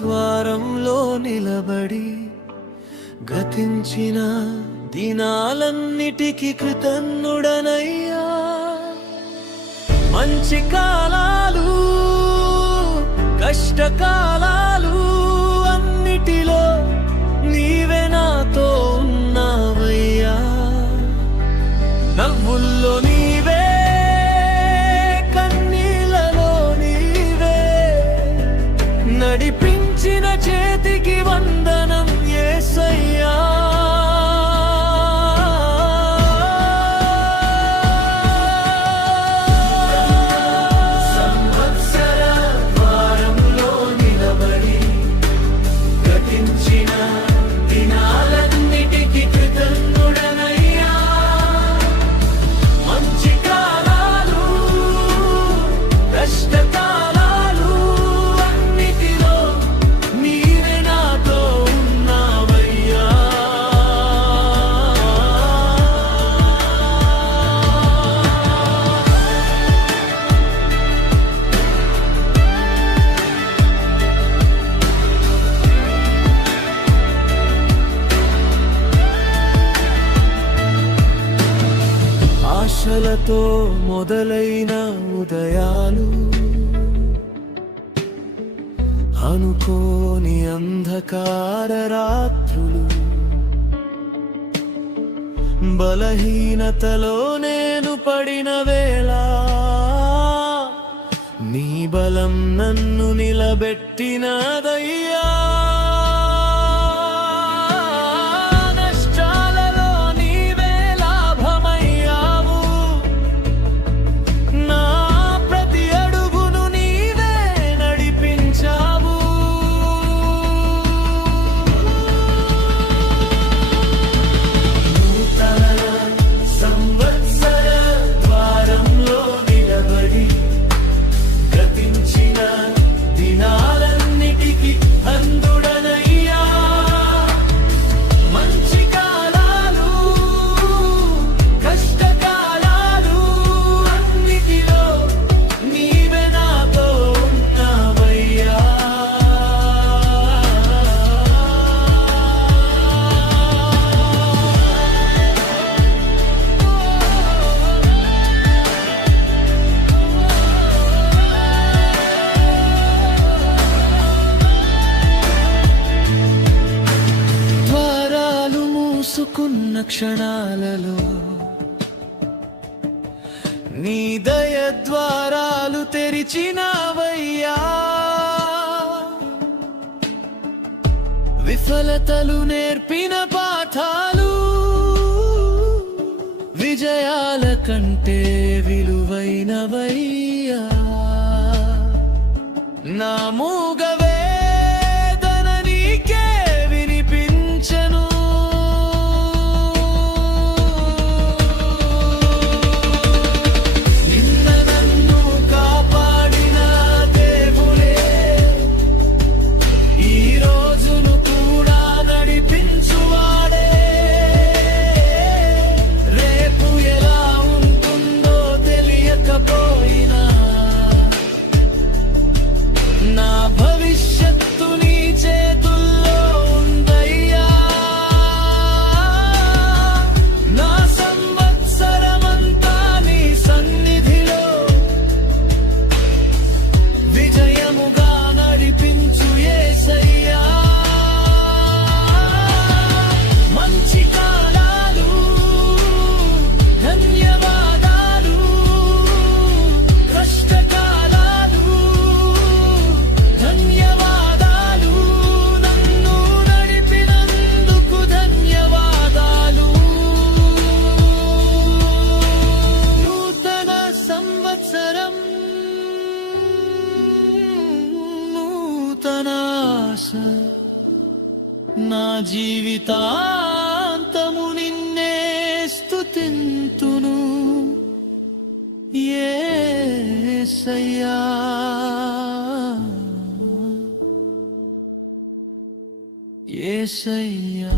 ద్వారంలో నిలబడి గతించిన దినాలన్నిటికీ కృతజ్ఞుడనయ్యా. మంచి కాలాలు కష్టకాలాలు అన్నిటిలో నీవే నాతో ఉన్నావయ్యా. నవ్వుల్లో నీవే, కన్నీళ్ళలో నీవే, నడిపించిన చేతికి వందనం యేసయ్యా. ఆశలతో మొదలైన ఉదయాలు, అనుకోని అంధకార రాత్రులు, బలహీనతలో నేను పడిన వేళ నీ బలం నన్ను నిలబెట్టినదయ్యా. మూసుకున్న క్షణాలలో నీ దయ ద్వారాలు తెరిచినవయ్యా. విఫలతలు నేర్పిన పాఠాలు విజయాల కంటే విలువైనవయ్యా. నా మూగ వేదన నీకే వినిపించెను, నా భవిష్యత్తు నీ చేతుల్లో ఉందయ్యా. నా సంవత్సరమంతా నీ సన్నిధిలో విజయముగా నడిపించు యేసయ్యా. మంచి కాలాలు ధన్యవాదాలు, కష్టకాలాలు ధన్యవాదాలు, నన్ను నడిపినందుకు ధన్యవాదాలు. నూతన సంవత్సరం నూతన ఆశ, నా జీవితాంతము నిన్నే స్తుతింతును యేసయ్యా. యేసయ్యా.